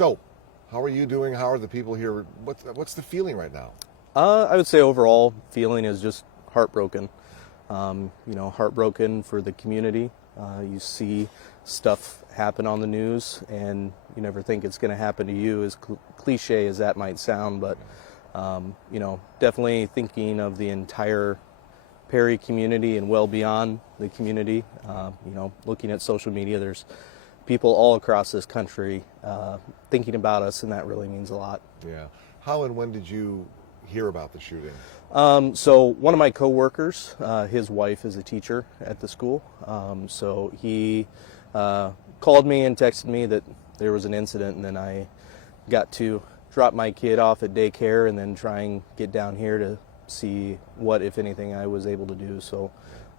So, how are you doing? How are the people here? What's the feeling right now? I would say overall feeling is just heartbroken. Heartbroken for the community. You see stuff happen on the news, and you never think it's going to happen to you, as cliche as that might sound. But definitely thinking of the entire Perry community and well beyond the community. Looking at social media, there's people all across this country thinking about us, and that really means a lot. Yeah. How and when did you hear about the shooting? So one of my coworkers, his wife is a teacher at the school. So he called me and texted me that there was an incident, and then I got to drop my kid off at daycare and then try and get down here to see what, if anything, I was able to do. So,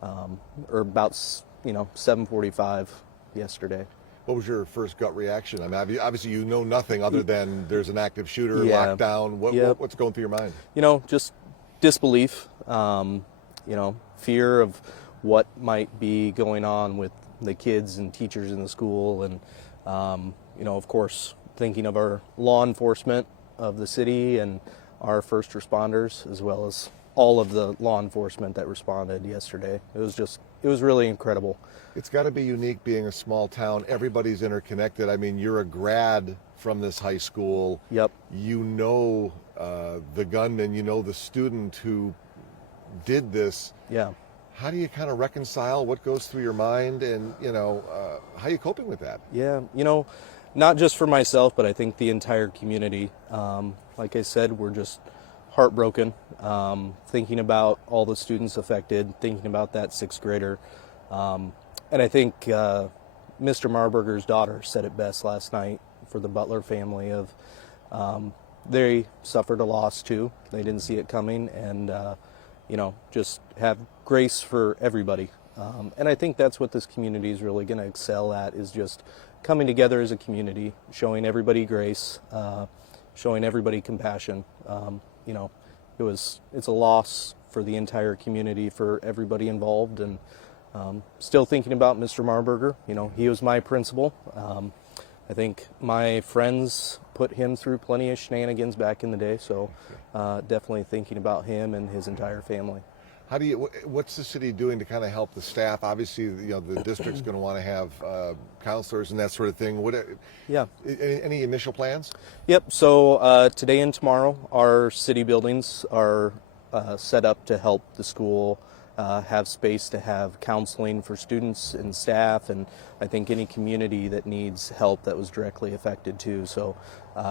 or about 7:45 yesterday. What was your first gut reaction? I mean, obviously you know nothing other than there's an active shooter, locked down. What's going through your mind? Just disbelief, fear of what might be going on with the kids and teachers in the school, and of course thinking of our law enforcement of the city and our first responders, as well as all of the law enforcement that responded yesterday. It was really incredible. It's got to be unique being a small town. Everybody's interconnected. I mean, you're a grad from this high school. Yep. You know the gunman, you know the student who did this. Yeah. How do you kind of reconcile what goes through your mind, and how are you coping with that? Yeah, not just for myself, but I think the entire community. Like I said, we're just heartbroken, thinking about all the students affected, thinking about that sixth grader. And I think Mr. Marburger's daughter said it best last night for the Butler family of they suffered a loss too. They didn't see it coming, and just have grace for everybody. And I think that's what this community is really going to excel at, is just coming together as a community, showing everybody grace, showing everybody compassion. It's a loss for the entire community, for everybody involved, and still thinking about Mr. Marburger. He was my principal. I think my friends put him through plenty of shenanigans back in the day, so definitely thinking about him and his entire family. What's the city doing to kind of help the staff? Obviously, the district's going to want to have counselors and that sort of thing. Any initial plans? Yep. So today and tomorrow, our city buildings are set up to help the school have space to have counseling for students and staff, and I think any community that needs help that was directly affected too. So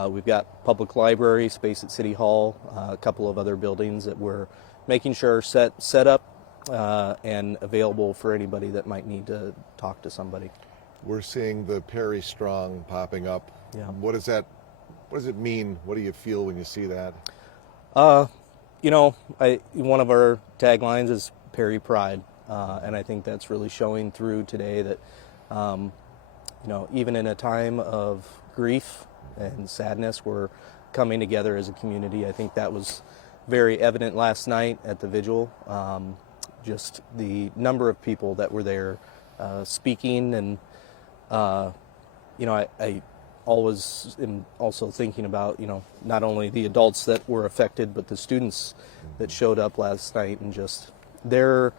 we've got public library space at City Hall, a couple of other buildings that we're making sure are set up and available for anybody that might need to talk to somebody. We're seeing the Perry Strong popping up. Yeah. What does it mean? What do you feel when you see that? One of our taglines is Perry Pride, and I think that's really showing through today that, even in a time of grief and sadness, we're coming together as a community. I think that was very evident last night at the vigil. Just the number of people that were there speaking, and I always am also thinking about not only the adults that were affected, but the students that showed up last night, and just their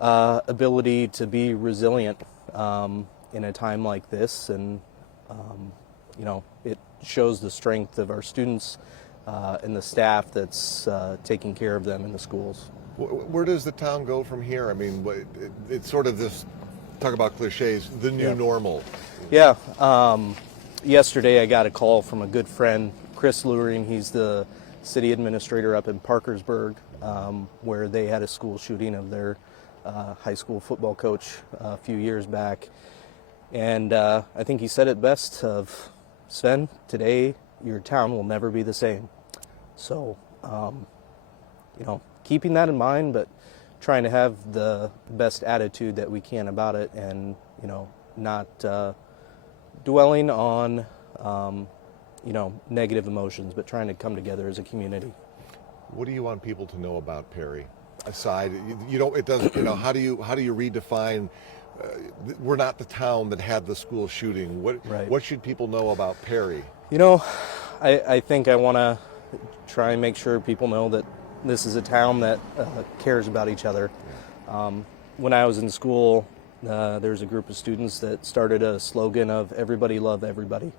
ability to be resilient in a time like this. And it shows the strength of our students and the staff that's taking care of them in the schools. Where does the town go from here? I mean, it's sort of this, talk about cliches, the new normal. Yeah. Yesterday I got a call from a good friend, Chris Luring. He's the city administrator up in Parkersburg, where they had a school shooting of their high school football coach a few years back. And I think he said it best of, Sven, today your town will never be the same. So, keeping that in mind, but trying to have the best attitude that we can about it, and, not dwelling on, negative emotions, but trying to come together as a community. What do you want people to know about Perry? Aside, it doesn't, how do you redefine? We're not the town that had the school shooting. What should people know about Perry? You know, I think I want to try and make sure people know that this is a town that cares about each other. When I was in school, there's a group of students that started a slogan of "Everybody love everybody."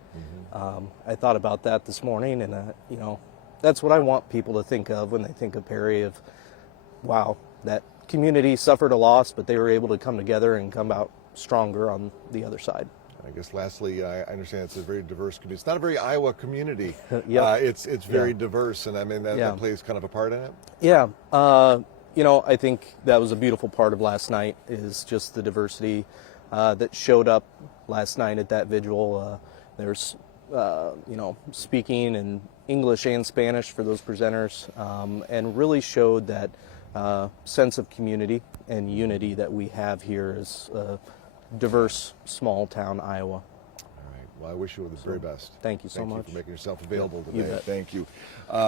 I thought about that this morning, and you know, that's what I want people to think of when they think of Perry. Of wow, that community suffered a loss, but they were able to come together and come out stronger on the other side. I guess lastly, I understand it's a very diverse community. It's not a very Iowa community. Yep. It's very diverse, and I mean that plays kind of a part in it. Yeah. You know, I think that was a beautiful part of last night is just the diversity that showed up last night at that vigil. There's, you know, speaking in English and Spanish for those presenters, and really showed that sense of community and unity that we have here as a diverse, small town Iowa. All right. Well, I wish you the very best. Thank you so much. Thank you for making yourself available You today. bet. Thank you.